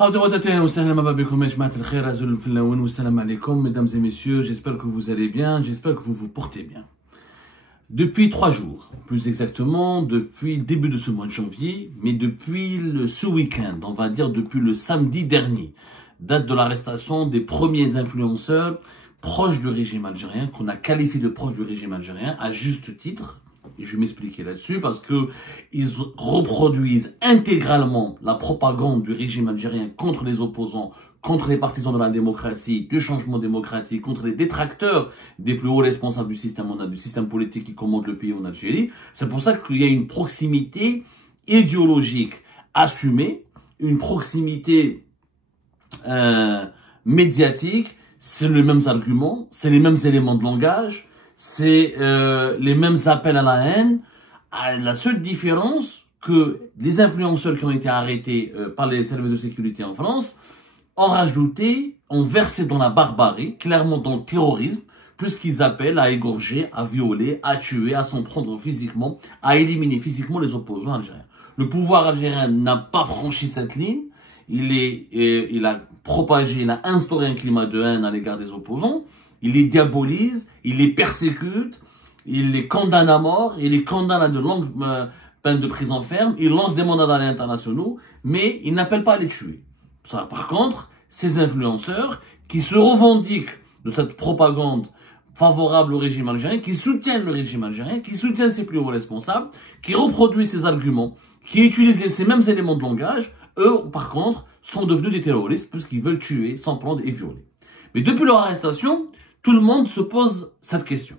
Mesdames et messieurs, j'espère que vous allez bien, j'espère que vous vous portez bien. Depuis 3 jours, plus exactement, depuis le début de ce mois de janvier, mais depuis ce week-end, on va dire depuis le samedi dernier, date de l'arrestation des premiers influenceurs proches du régime algérien, qu'on a qualifié de proches du régime algérien, à juste titre. Et je vais m'expliquer là-dessus parce que ils reproduisent intégralement la propagande du régime algérien contre les opposants, contre les partisans de la démocratie, du changement démocratique, contre les détracteurs des plus hauts responsables du système politique qui commande le pays en Algérie. C'est pour ça qu'il y a une proximité idéologique assumée, une proximité médiatique. C'est les mêmes arguments, c'est les mêmes éléments de langage, c'est les mêmes appels à la haine. La seule différence que les influenceurs qui ont été arrêtés par les services de sécurité en France ont rajouté, ont versé dans la barbarie, clairement dans le terrorisme, puisqu'ils appellent à égorger, à violer, à tuer, à s'en prendre physiquement, à éliminer physiquement les opposants algériens. Le pouvoir algérien n'a pas franchi cette ligne. Il a propagé, il a instauré un climat de haine à l'égard des opposants. Il les diabolise, il les persécute, il les condamne à mort, il les condamne à de longues peines de prison ferme, il lance des mandats d'arrêt internationaux, mais il n'appelle pas à les tuer. Ça, par contre, ces influenceurs qui se revendiquent de cette propagande favorable au régime algérien, qui soutiennent le régime algérien, qui soutiennent ses plus hauts responsables, qui reproduisent ces arguments, qui utilisent ces mêmes éléments de langage, eux, par contre, sont devenus des terroristes puisqu'ils veulent tuer, s'en prendre et violer. Mais depuis leur arrestation, tout le monde se pose cette question.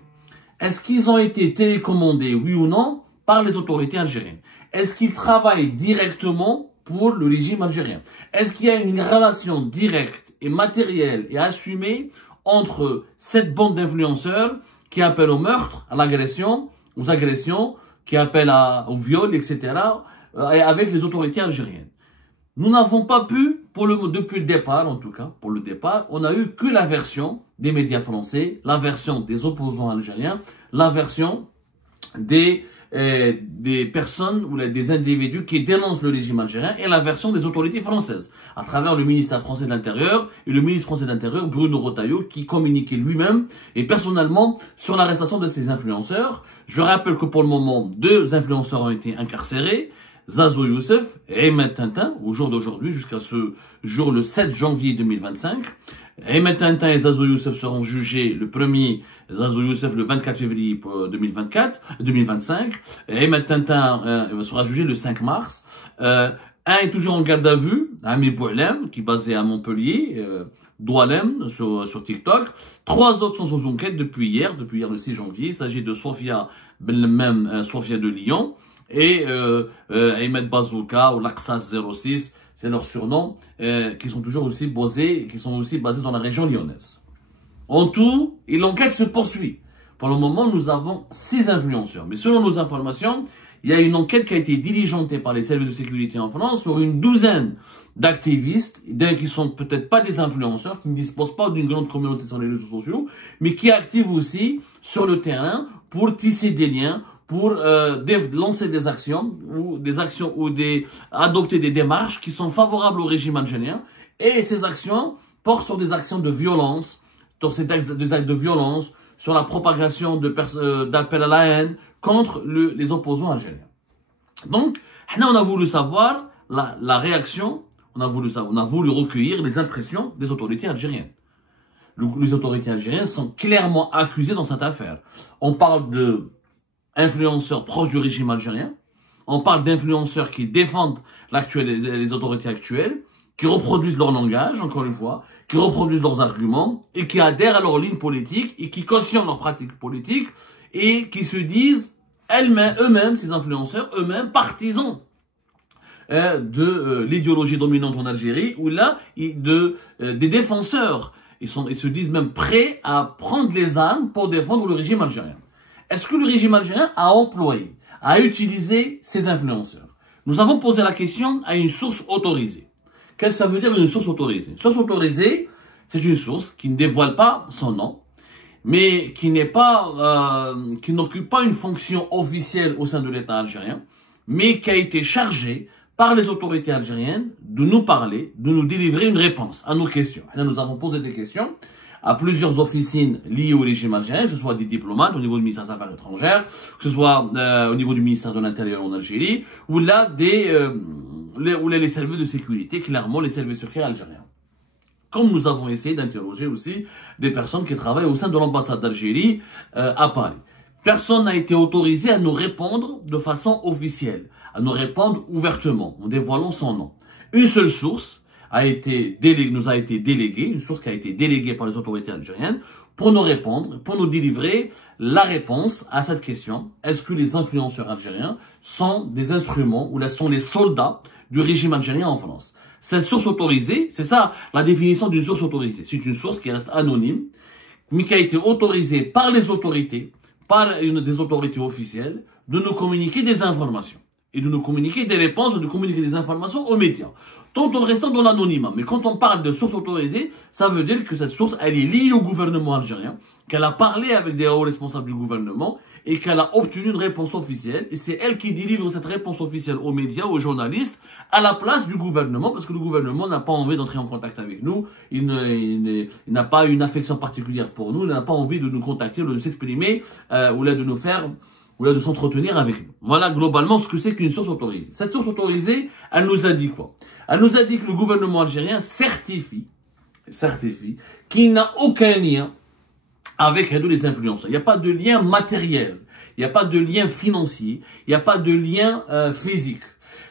Est-ce qu'ils ont été télécommandés, oui ou non, par les autorités algériennes? Est-ce qu'ils travaillent directement pour le régime algérien? Est-ce qu'il y a une relation directe et matérielle et assumée entre cette bande d'influenceurs qui appellent au meurtre, à l'agression, aux agressions, qui appellent au viol, etc., avec les autorités algériennes? Nous n'avons pas pu, depuis le départ en tout cas, pour le départ, on n'a eu que la version des médias français, la version des opposants algériens, la version des personnes ou des individus qui dénoncent le régime algérien et la version des autorités françaises, à travers le ministère français de l'Intérieur et le ministre français de l'Intérieur, Bruno Retailleau, qui communiquait lui-même et personnellement sur l'arrestation de ces influenceurs. Je rappelle que pour le moment, 2 influenceurs ont été incarcérés, Zazo Youssef et Ahmed Tintin, au jour d'aujourd'hui, jusqu'à ce jour, le 7 janvier 2025. Ahmed Tintin et Zazo Youssef seront jugés le 1er, Zazo Youssef le 24 février 2025. Ahmed Tintin sera jugé le 5 mars. Un est toujours en garde à vue, Ami Boualem, qui est basé à Montpellier, Doualem sur TikTok. 3 autres sont sous enquête depuis hier le 6 janvier. Il s'agit de Sofia Benlemem, Sofia de Lyon, et Ahmed Bazouka ou l'Aqsa 06, c'est leur surnom, qui sont toujours aussi basés dans la région lyonnaise. En tout, et l'enquête se poursuit. Pour le moment, nous avons 6 influenceurs. Mais selon nos informations, il y a une enquête qui a été diligentée par les services de sécurité en France sur une douzaine d'activistes, qui sont peut-être pas des influenceurs, qui ne disposent pas d'une grande communauté sur les réseaux sociaux, mais qui activent aussi sur le terrain pour tisser des liens, pour lancer des actions ou adopter des démarches qui sont favorables au régime algérien. Et ces actions portent sur des actions de violence, sur des actes de violence, sur la propagation d'appels à la haine contre les opposants algériens. Donc, on a voulu savoir la réaction, on a voulu recueillir les impressions des autorités algériennes. Les autorités algériennes sont clairement accusées dans cette affaire. On parle de influenceurs proches du régime algérien, on parle d'influenceurs qui défendent les autorités actuelles, qui reproduisent leur langage, encore une fois, qui reproduisent leurs arguments, et qui adhèrent à leur ligne politique, et qui cautionnent leurs pratiques politiques, et qui se disent eux-mêmes, ces influenceurs, eux-mêmes partisans de l'idéologie dominante en Algérie, ou là, des défenseurs. Ils se disent même prêts à prendre les armes pour défendre le régime algérien. Est-ce que le régime algérien a utilisé ces influenceurs? Nous avons posé la question à une source autorisée. Qu'est-ce que ça veut dire une source autorisée? Une source autorisée, c'est une source qui ne dévoile pas son nom, mais qui n'occupe pas une fonction officielle au sein de l'État algérien, mais qui a été chargée par les autorités algériennes de nous parler, de nous délivrer une réponse à nos questions. Là, nous avons posé des questions à plusieurs officines liées au régime algérien, que ce soit des diplomates au niveau du ministère des Affaires étrangères, que ce soit au niveau du ministère de l'Intérieur en Algérie, ou là les services de sécurité, clairement les services secrets algériens. Comme nous avons essayé d'interroger aussi des personnes qui travaillent au sein de l'ambassade d'Algérie à Paris. Personne n'a été autorisé à nous répondre de façon officielle, à nous répondre ouvertement, en dévoilant son nom. Une seule source nous a été déléguée, une source qui a été déléguée par les autorités algériennes pour nous répondre, pour nous délivrer la réponse à cette question. Est-ce que les influenceurs algériens sont des instruments ou sont les soldats du régime algérien en France? Cette source autorisée, c'est ça la définition d'une source autorisée. C'est une source qui reste anonyme, mais qui a été autorisée par les autorités, par une des autorités officielles, de nous communiquer des informations et de nous communiquer des réponses, de nous communiquer des informations aux médias, tout en restant dans l'anonymat. Mais quand on parle de source autorisée, ça veut dire que cette source, elle est liée au gouvernement algérien, qu'elle a parlé avec des hauts responsables du gouvernement et qu'elle a obtenu une réponse officielle. Et c'est elle qui délivre cette réponse officielle aux médias, aux journalistes, à la place du gouvernement, parce que le gouvernement n'a pas envie d'entrer en contact avec nous, il n'a pas une affection particulière pour nous, il n'a pas envie de nous contacter, de s'exprimer, ou là de nous faire... ou là de s'entretenir avec nous. Voilà globalement ce que c'est qu'une source autorisée. Cette source autorisée, elle nous a dit quoi? Elle nous a dit que le gouvernement algérien certifie qu'il n'a aucun lien avec les influenceurs. Il n'y a pas de lien matériel, il n'y a pas de lien financier, il n'y a pas de lien physique.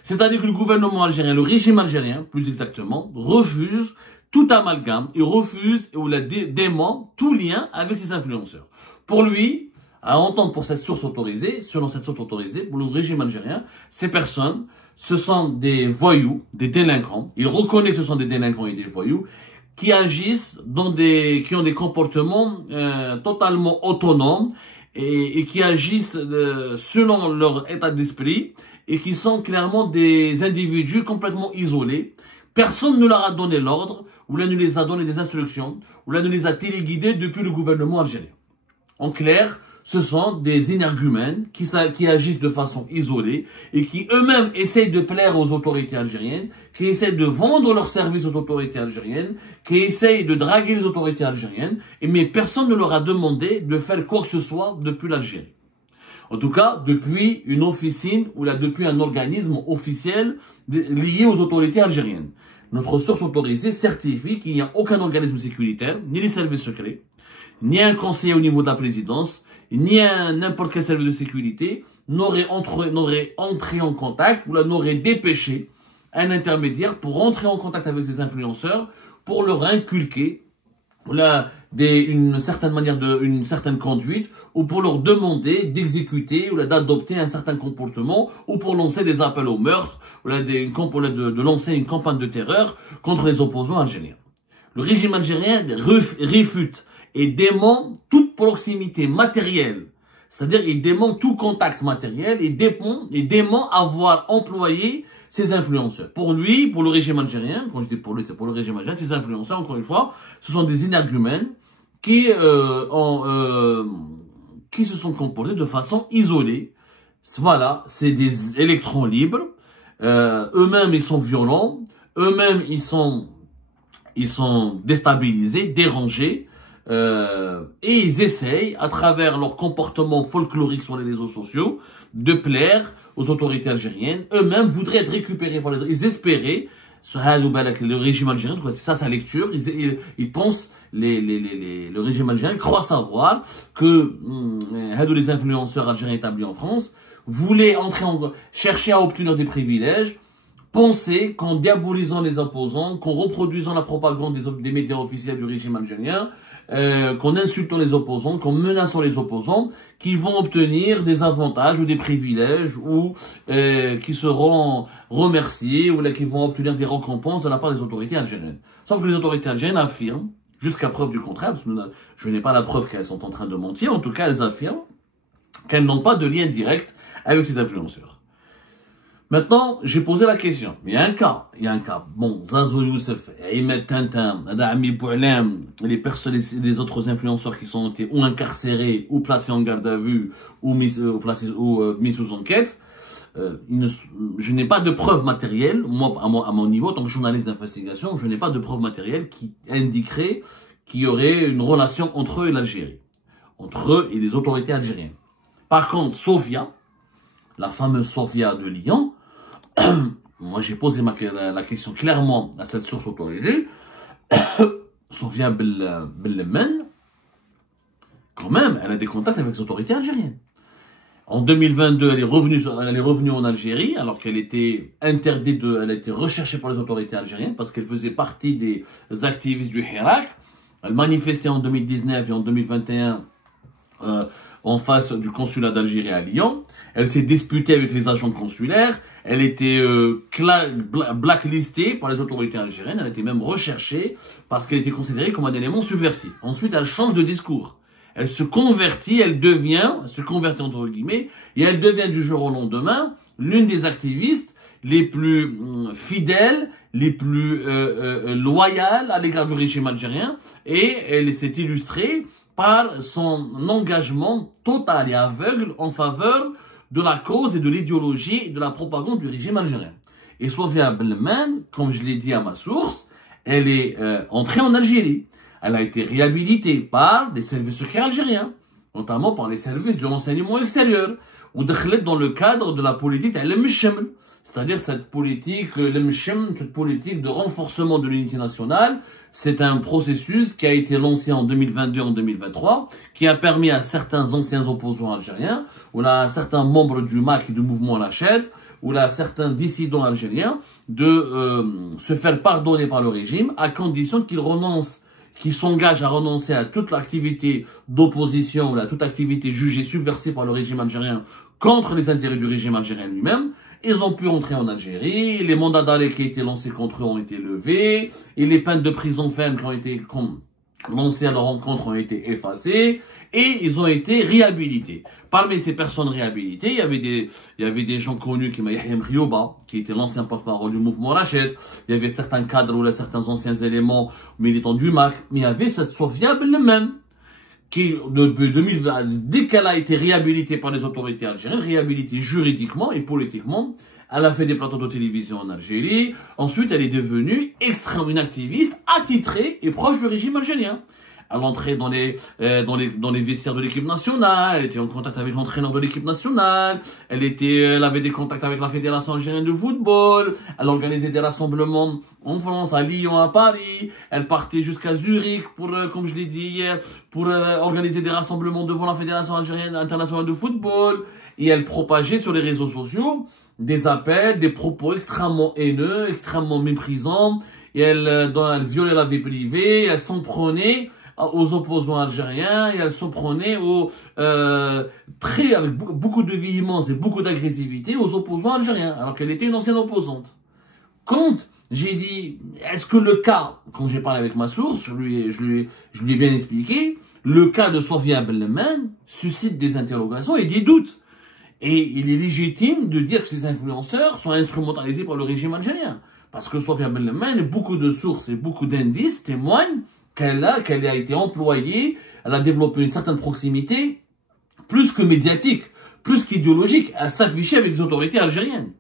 C'est-à-dire que le gouvernement algérien, le régime algérien, plus exactement, refuse tout amalgame, il refuse ou la dément tout lien avec ces influenceurs. Pour lui, à entendre pour cette source autorisée, selon cette source autorisée, pour le régime algérien, ces personnes, ce sont des voyous, des délinquants. Il reconnaît que ce sont des délinquants et des voyous qui agissent qui ont des comportements totalement autonomes et qui agissent selon leur état d'esprit et qui sont clairement des individus complètement isolés. Personne ne leur a donné l'ordre, ou là ne les a donné des instructions, ou là ne les a téléguidés depuis le gouvernement algérien. En clair, ce sont des énergumènes qui agissent de façon isolée et qui eux-mêmes essayent de plaire aux autorités algériennes, qui essayent de vendre leurs services aux autorités algériennes, qui essayent de draguer les autorités algériennes, mais personne ne leur a demandé de faire quoi que ce soit depuis l'Algérie. En tout cas, depuis une officine ou là depuis un organisme officiel lié aux autorités algériennes. Notre source autorisée certifie qu'il n'y a aucun organisme sécuritaire, ni les services secrets, ni un conseiller au niveau de la présidence, ni n'importe quel service de sécurité n'aurait entré en contact ou n'aurait dépêché un intermédiaire pour entrer en contact avec ces influenceurs pour leur inculquer une certaine conduite ou pour leur demander d'exécuter ou d'adopter un certain comportement ou pour lancer des appels au meurtre ou de lancer une campagne de terreur contre les opposants algériens. Le régime algérien réfute et dément toute proximité matérielle, c'est-à-dire il dément tout contact matériel et dément avoir employé ces influenceurs. Pour lui, pour le régime algérien, quand je dis pour lui, c'est pour le régime algérien, ces influenceurs, encore une fois, ce sont des énergumènes qui se sont comportés de façon isolée. Voilà, c'est des électrons libres, eux-mêmes ils sont violents, eux-mêmes ils sont déstabilisés, dérangés, et ils essayent, à travers leur comportement folklorique sur les réseaux sociaux, de plaire aux autorités algériennes. Eux-mêmes voudraient être récupérés par ils espéraient, le régime algérien, c'est ça sa lecture, ils pensent, le régime algérien croit savoir que les influenceurs algériens établis en France voulaient chercher à obtenir des privilèges, penser qu'en diabolisant les opposants, qu'en reproduisant la propagande des médias officiels du régime algérien, qu'en insultant les opposants, qu'en menaçant les opposants, qui vont obtenir des avantages ou des privilèges ou qui seront remerciés ou là, qui vont obtenir des récompenses de la part des autorités algériennes. Sauf que les autorités algériennes affirment, jusqu'à preuve du contraire, parce que je n'ai pas la preuve qu'elles sont en train de mentir, en tout cas elles affirment qu'elles n'ont pas de lien direct avec ces influenceurs. Maintenant, j'ai posé la question. Il y a un cas. Bon, Zazo Youssef, Ahmed Tintin, Ami Boualem, les autres influenceurs qui sont ou incarcérés, ou placés en garde à vue, ou mis sous enquête. je n'ai pas de preuves matérielles, moi, à mon niveau, en tant que journaliste d'investigation, je n'ai pas de preuves matérielles qui indiqueraient qu'il y aurait une relation entre eux et l'Algérie, entre eux et les autorités algériennes. Par contre, Sofia, la fameuse Sofia de Lyon, moi j'ai posé la question clairement à cette source autorisée, Sofia Bellemen, quand même, elle a des contacts avec les autorités algériennes. En 2022, elle est revenue en Algérie, alors qu'elle était interdite elle a été recherchée par les autorités algériennes parce qu'elle faisait partie des activistes du Hirak. Elle manifestait en 2019 et en 2021 en face du consulat d'Algérie à Lyon. Elle s'est disputée avec les agents consulaires. Elle était blacklistée par les autorités algériennes. Elle était même recherchée parce qu'elle était considérée comme un élément subversif. Ensuite, elle change de discours. Elle se convertit, entre guillemets, et elle devient du jour au lendemain l'une des activistes les plus fidèles, les plus loyales à l'égard du régime algérien, et elle s'est illustrée par son engagement total et aveugle en faveur de la cause et de l'idéologie et de la propagande du régime algérien. Et Sofia Bellemen, comme je l'ai dit à ma source, elle est entrée en Algérie. Elle a été réhabilitée par des services secrets algériens, notamment par les services de renseignement extérieur, ou dans le cadre de la politique al-Mshem, c'est-à-dire cette politique de renforcement de l'unité nationale. C'est un processus qui a été lancé en 2022 en 2023, qui a permis à certains anciens opposants algériens, ou à certains membres du MAC et du mouvement Lached, ou à certains dissidents algériens, de se faire pardonner par le régime, à condition qu'ils s'engagent à renoncer à toute l'activité d'opposition ou à toute activité jugée subversive par le régime algérien contre les intérêts du régime algérien lui-même. Ils ont pu entrer en Algérie, les mandats d'arrêt qui ont été lancés contre eux ont été levés, et les peines de prison ferme qui ont été lancées à leur encontre ont été effacées, et ils ont été réhabilités. Parmi ces personnes réhabilitées, il y avait des gens connus comme Yahyem Rioba, qui était l'ancien porte-parole du mouvement Rached. Il y avait certains cadres ou certains anciens éléments militants du MAC. Mais il y avait cette Sofia Bellemen, qui, depuis 2020, dès qu'elle a été réhabilitée par les autorités algériennes, réhabilitée juridiquement et politiquement, elle a fait des plateaux de télévision en Algérie. Ensuite, elle est devenue une activiste attitrée et proche du régime algérien. Elle entrait dans les vestiaires de l'équipe nationale, elle était en contact avec l'entraîneur de l'équipe nationale, elle avait des contacts avec la Fédération algérienne de football, elle organisait des rassemblements en France, à Lyon, à Paris, elle partait jusqu'à Zurich pour, comme je l'ai dit hier, pour organiser des rassemblements devant la Fédération algérienne internationale de football, et elle propageait sur les réseaux sociaux des appels, des propos extrêmement haineux, extrêmement méprisants, et elle violait la vie privée, elle s'en prenait aux opposants algériens et elle s'en prenait avec beaucoup de véhémence et beaucoup d'agressivité aux opposants algériens, alors qu'elle était une ancienne opposante. Quand j'ai dit, est-ce que le cas, quand j'ai parlé avec ma source, je lui ai bien expliqué, le cas de Sofia Bellemen suscite des interrogations et des doutes. Et il est légitime de dire que ces influenceurs sont instrumentalisés par le régime algérien. Parce que Sofia Bellemen, beaucoup de sources et beaucoup d'indices témoignent qu'elle a été employée, elle a développé une certaine proximité, plus que médiatique, plus qu'idéologique. Elle s'affichait avec les autorités algériennes,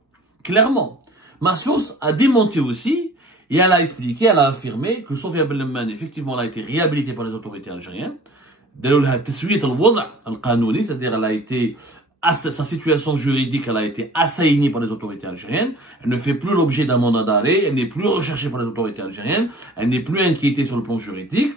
clairement. Ma source a démenti aussi, et elle a expliqué, elle a affirmé que Sofia Bellemen, effectivement, elle a été réhabilitée par les autorités algériennes. C'est-à-dire elle a été sa situation juridique, elle a été assainie par les autorités algériennes. Elle ne fait plus l'objet d'un mandat d'arrêt. Elle n'est plus recherchée par les autorités algériennes. Elle n'est plus inquiétée sur le plan juridique.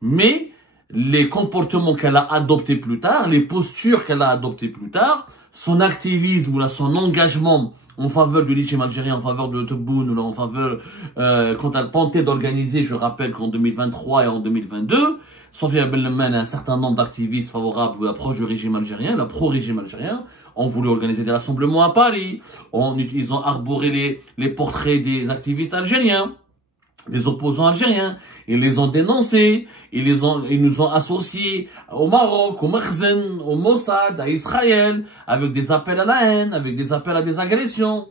Mais les comportements qu'elle a adoptés plus tard, les postures qu'elle a adoptées plus tard, son activisme ou son engagement en faveur du régime algérien, en faveur de Tebboune, ou en faveur, quand elle tentait d'organiser, je rappelle qu'en 2023 et en 2022, Sofia Bellemen et un certain nombre d'activistes favorables ou approches du régime algérien, la pro-régime algérien, ont voulu organiser des rassemblements à Paris. Ils ont arboré les portraits des activistes algériens, des opposants algériens. Ils les ont dénoncés. Ils nous ont associés au Maroc, au Makhzen, au Mossad, à Israël, avec des appels à la haine, avec des appels à des agressions.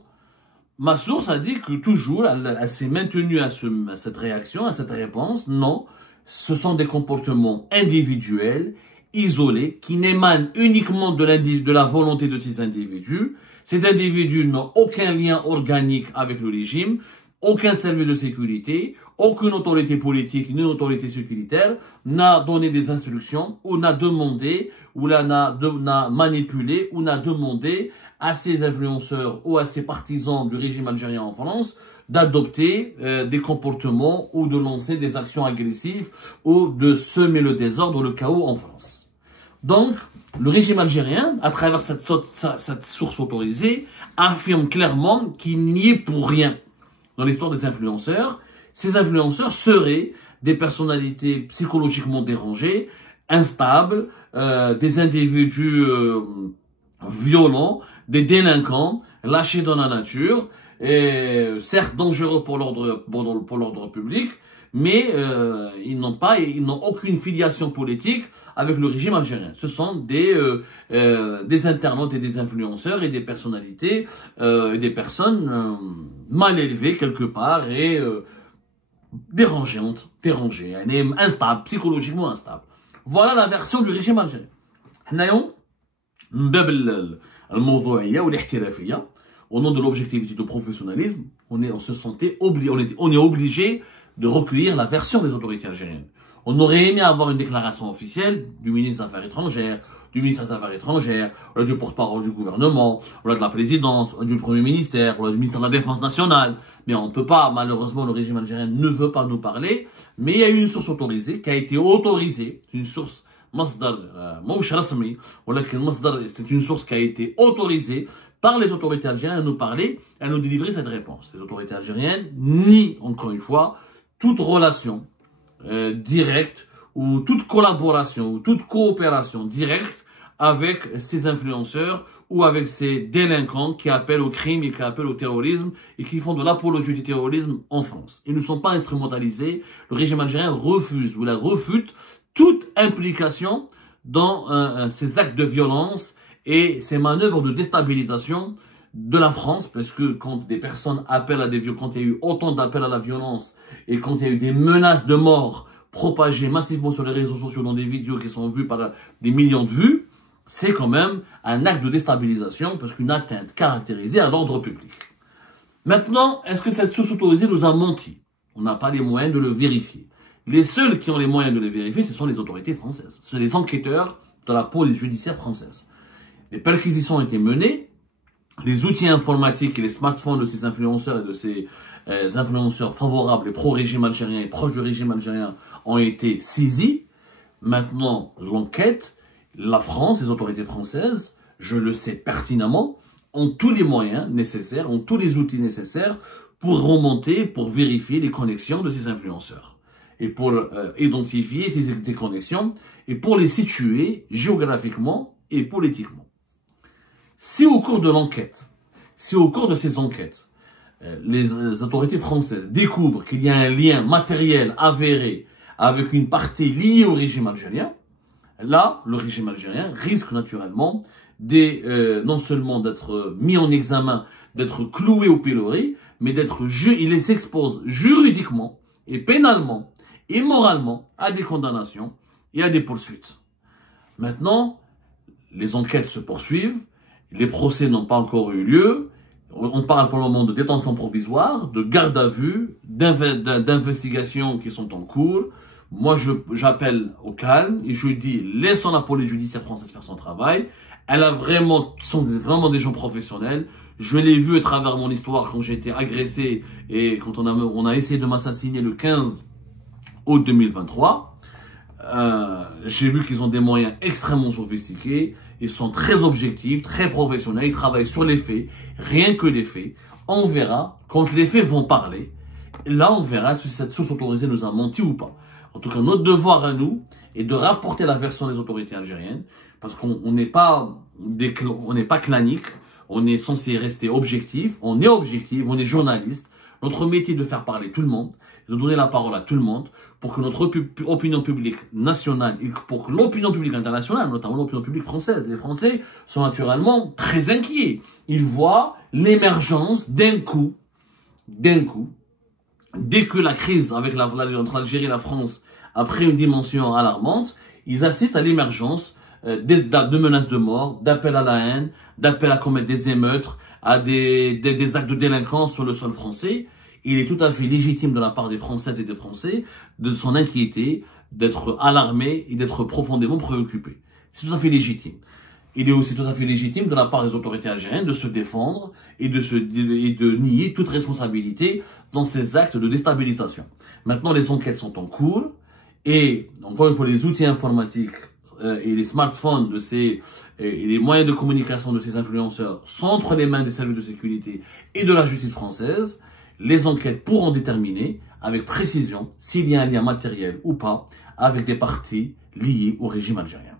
Ma source a dit que toujours, elle s'est maintenue à cette réaction, à cette réponse. Non. Ce sont des comportements individuels, isolés, qui n'émanent uniquement de la volonté de ces individus. Cet individu n'a aucun lien organique avec le régime, aucun service de sécurité, aucune autorité politique ni autorité sécuritaire n'a donné des instructions ou n'a demandé ou n'a manipulé ou n'a demandé à ses influenceurs ou à ses partisans du régime algérien en France d'adopter des comportements ou de lancer des actions agressives ou de semer le désordre ou le chaos en France. Donc, le régime algérien, à travers cette source autorisée, affirme clairement qu'il n'y est pour rien dans l'histoire des influenceurs. Ces influenceurs seraient des personnalités psychologiquement dérangées, instables, des individus violents, des délinquants, lâchés dans la nature, et certes dangereux pour l'ordre public, mais ils n'ont aucune filiation politique avec le régime algérien. Ce sont des internautes et des influenceurs et des personnalités, et des personnes mal élevées quelque part et dérangées, instables, psychologiquement instables. Voilà la version du régime algérien. Au nom de l'objectivité et du professionnalisme, on est obligé de recueillir la version des autorités algériennes. On aurait aimé avoir une déclaration officielle du ministre des Affaires étrangères, du ministre des Affaires étrangères, du porte-parole du gouvernement, de la présidence, du Premier ministère, du ministère de la Défense nationale. Mais on ne peut pas, malheureusement, le régime algérien ne veut pas nous parler. Mais il y a une source autorisée qui a été autorisée, une source c'est une source qui a été autorisée par les autorités algériennes à nous parler, à nous délivrer cette réponse. Les autorités algériennes nient, encore une fois, toute relation directe ou toute collaboration ou toute coopération directe avec ces influenceurs ou avec ces délinquants qui appellent au crime et qui appellent au terrorisme et qui font de l'apologie du terrorisme en France. Ils ne sont pas instrumentalisés. Le régime algérien refuse ou la refute toute implication dans ces actes de violence et ces manœuvres de déstabilisation de la France, parce que quand des personnes appellent à des violences, quand il y a eu autant d'appels à la violence et quand il y a eu des menaces de mort propagées massivement sur les réseaux sociaux dans des vidéos qui sont vues par des millions de vues, c'est quand même un acte de déstabilisation parce qu'une atteinte caractérisée à l'ordre public. Maintenant, est-ce que cette source autorisée nous a menti? On n'a pas les moyens de le vérifier. Les seuls qui ont les moyens de le vérifier, ce sont les autorités françaises. Ce sont les enquêteurs de la police judiciaire française. Les perquisitions ont été menées, les outils informatiques et les smartphones de ces influenceurs et de ces influenceurs favorables et pro-régime algérien et proches du régime algérien ont été saisis. Maintenant, l'enquête, la France, les autorités françaises, je le sais pertinemment, ont tous les moyens nécessaires, ont tous les outils nécessaires pour remonter, pour vérifier les connexions de ces influenceurs. Et pour identifier ces connexions et pour les situer géographiquement et politiquement. Si au cours de l'enquête, si au cours de ces enquêtes, les autorités françaises découvrent qu'il y a un lien matériel avéré avec une partie liée au régime algérien, là, le régime algérien risque naturellement non seulement d'être mis en examen, d'être cloué au pilori, mais il s'expose juridiquement et pénalement et moralement à des condamnations et à des poursuites. Maintenant, les enquêtes se poursuivent, les procès n'ont pas encore eu lieu, on parle pour le moment de détention provisoire, de garde à vue, d'investigations qui sont en cours. Moi, j'appelle au calme et je dis, laissons la police judiciaire française faire son travail. Sont vraiment des gens professionnels. Je l'ai vu à travers mon histoire quand j'ai été agressé et quand on a essayé de m'assassiner le 15 août 2023. J'ai vu qu'ils ont des moyens extrêmement sophistiqués. Ils sont très objectifs, très professionnels. Ils travaillent sur les faits, rien que les faits. On verra, quand les faits vont parler, là on verra si cette source autorisée nous a menti ou pas. En tout cas, notre devoir à nous est de rapporter la version des autorités algériennes, parce qu'on n'est pas clanique, on est censé rester objectif, on est journaliste. Notre métier est de faire parler tout le monde, de donner la parole à tout le monde, pour que notre opinion publique nationale et pour que l'opinion publique internationale, notamment l'opinion publique française, les Français sont naturellement très inquiets. Ils voient l'émergence d'un coup, dès que la crise entre l'Algérie et la France a pris une dimension alarmante, ils assistent à l'émergence de menaces de mort, d'appels à la haine, d'appels à commettre des émeutes, à des actes de délinquance sur le sol français, il est tout à fait légitime de la part des Françaises et des Français de s'en inquiéter, d'être alarmé et d'être profondément préoccupé. C'est tout à fait légitime. Il est aussi tout à fait légitime de la part des autorités algériennes de se défendre et de nier toute responsabilité dans ces actes de déstabilisation. Maintenant, les enquêtes sont en cours et, encore une fois, les outils informatiques et les smartphones et les moyens de communication de ces influenceurs sont entre les mains des services de sécurité et de la justice française. Les enquêtes pourront déterminer avec précision s'il y a un lien matériel ou pas avec des partis liés au régime algérien.